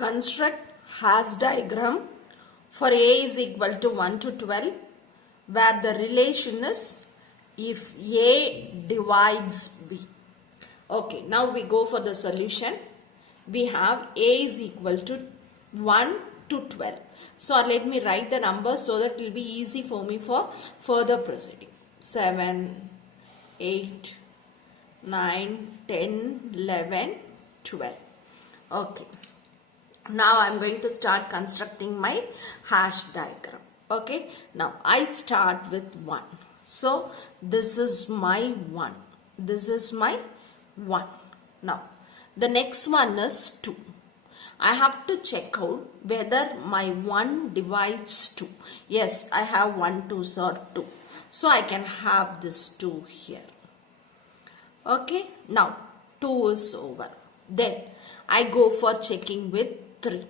Construct hash diagram for A is equal to 1 to 12 where the relation is if A divides B. Okay, now we go for the solution. We have A is equal to 1 to 12. So let me write the numbers so that it will be easy for me for further proceeding. 7, 8, 9, 10, 11, 12. Okay. Now I am going to start constructing my hash diagram. Okay. Now I start with 1. So this is my 1. This is my 1. Now the next one is 2. I have to check out whether my 1 divides 2. Yes, I have 1 2s or 2. So I can have this 2 here. Okay. Now 2 is over. Then I go for checking with 3.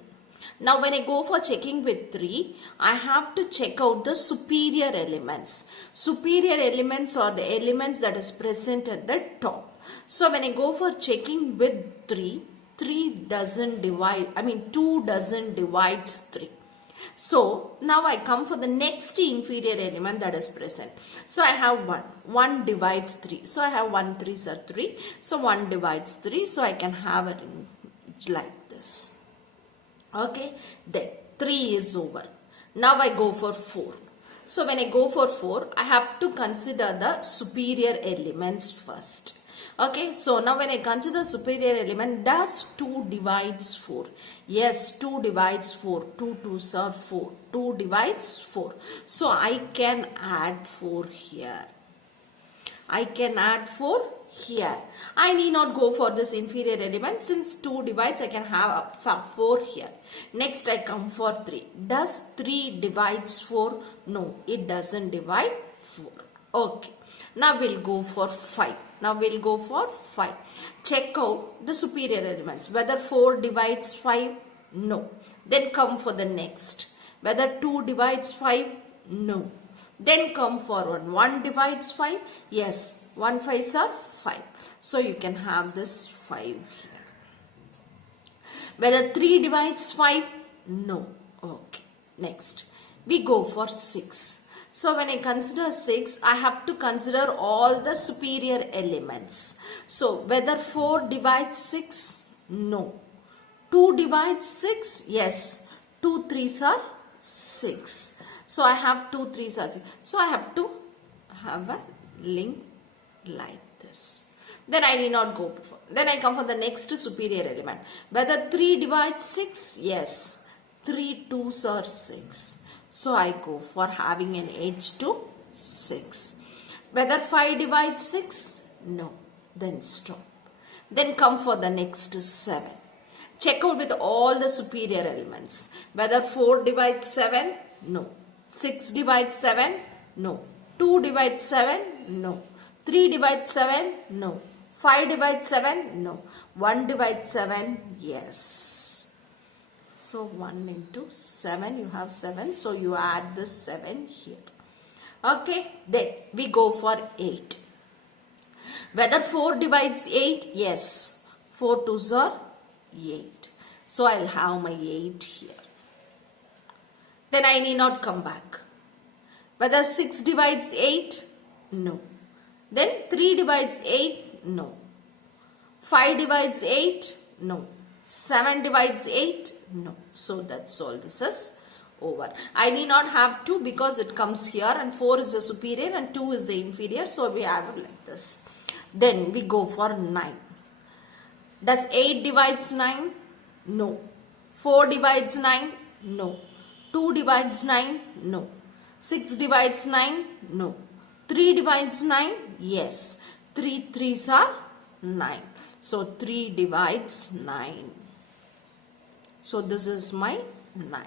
Now when I go for checking with 3, I have to check out the superior elements. Superior elements are the elements that is present at the top. So when I go for checking with 3, 2 doesn't divide 3. So now I come for the next inferior element that is present. So I have 1. 1 divides 3. So I have 1 3s are 3. So 1 divides 3. So I can have it like this. Okay. Then 3 is over. Now I go for 4. So when I go for 4, I have to consider the superior elements first. Okay, so now when I consider superior element, does 2 divides 4? Yes, 2 divides 4. 2 2s are 4. 2 divides 4. So I can add 4 here. I can add 4 here. I need not go for this inferior element. Since 2 divides, I can have 4 here. Next, I come for 3. Does 3 divides 4? No, it doesn't divide 4. Okay. Now we'll go for 5. Now we'll go for 5. Check out the superior elements. Whether 4 divides 5? No. Then come for the next. Whether 2 divides 5? No. Then come for 1. 1 divides 5? Yes. 1 5s are 5. So you can have this 5 here. Whether 3 divides 5? No. Okay. Next. We go for 6. So when I consider 6, I have to consider all the superior elements. So whether 4 divides 6? No. 2 divides 6? Yes. 2 3s are 6. So I have 2 3s are 6. So I have to have a link like this. Then I need not go before. Then I come for the next superior element. Whether 3 divides 6? Yes. 3 2s are 6. So I go for having an edge to 6. Whether 5 divides 6? No. Then stop. Then come for the next 7. Check out with all the superior elements. Whether 4 divides 7? No. 6 divides 7? No. 2 divides 7? No. 3 divides 7? No. 5 divides 7? No. 1 divides 7? Yes. So 1 into 7, you have 7. So you add this 7 here. Okay. Then we go for 8. Whether 4 divides 8? Yes. 4 2s are 8. So I'll have my 8 here. Then I need not come back. Whether 6 divides 8? No. Then 3 divides 8? No. 5 divides 8? No. 7 divides 8? No. So that's all. This is over. I need not have 2 because it comes here and 4 is the superior and 2 is the inferior. So we have it like this. Then we go for 9. Does 8 divides 9? No. 4 divides 9? No. 2 divides 9? No. 6 divides 9? No. 3 divides 9? Yes. 3 3s are 9. So 3 divides 9. So this is my 9.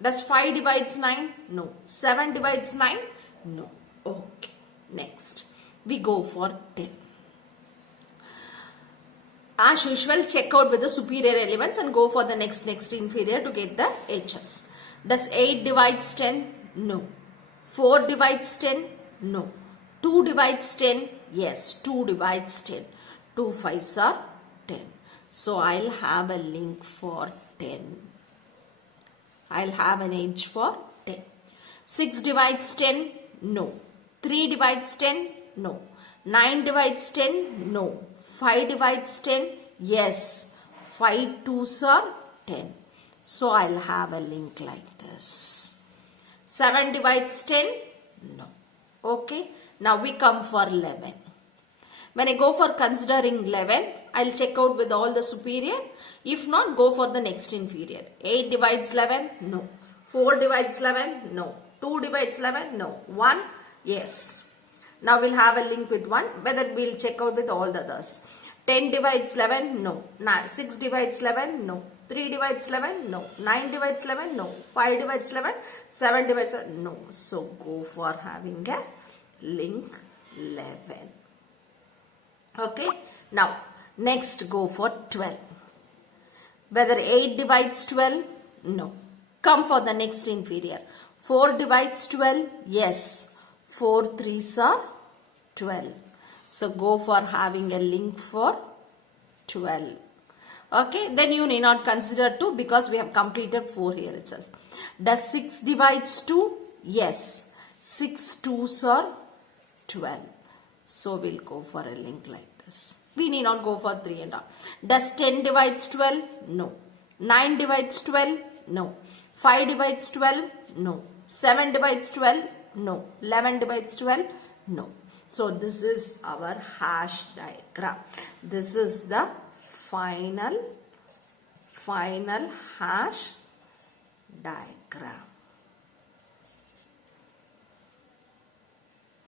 Does 5 divides 9? No. 7 divides 9? No. Okay. Next. We go for 10. As usual, check out with the superior elements and go for the next inferior to get the H's. Does 8 divides 10? No. 4 divides 10? No. 2 divides 10? Yes. 2 divides 10. 2 5s are 10. So I'll have a link for 10. I'll have an edge for 10. 6 divides 10? No. 3 divides 10? No. 9 divides 10? No. 5 divides 10? Yes. 5 twos are 10. So I'll have a link like this. 7 divides 10? No. Okay. Now we come for 11. When I go for considering 11, I'll check out with all the superior. If not, go for the next inferior. 8 divides 11? No. 4 divides 11? No. 2 divides 11? No. 1? Yes. Now we'll have a link with 1. Whether we'll check out with all the others. 10 divides 11? No. 6 divides 11? No. 3 divides 11? No. 9 divides 11? No. 5 divides 11? 7 divides 11? No. So go for having a link 11. Okay. Now, next go for 12. Whether 8 divides 12? No. Come for the next inferior. 4 divides 12? Yes. 4 3s are 12. So, go for having a link for 12. Okay. Then you need not consider 2 because we have completed 4 here itself. Does 6 divides 2? Yes. 6 2s are 12. So, we'll go for a link like this. We need not go for 3 and all. Does 10 divides 12? No. 9 divides 12? No. 5 divides 12? No. 7 divides 12? No. 11 divides 12? No. So, this is our hash diagram. This is the final hash diagram.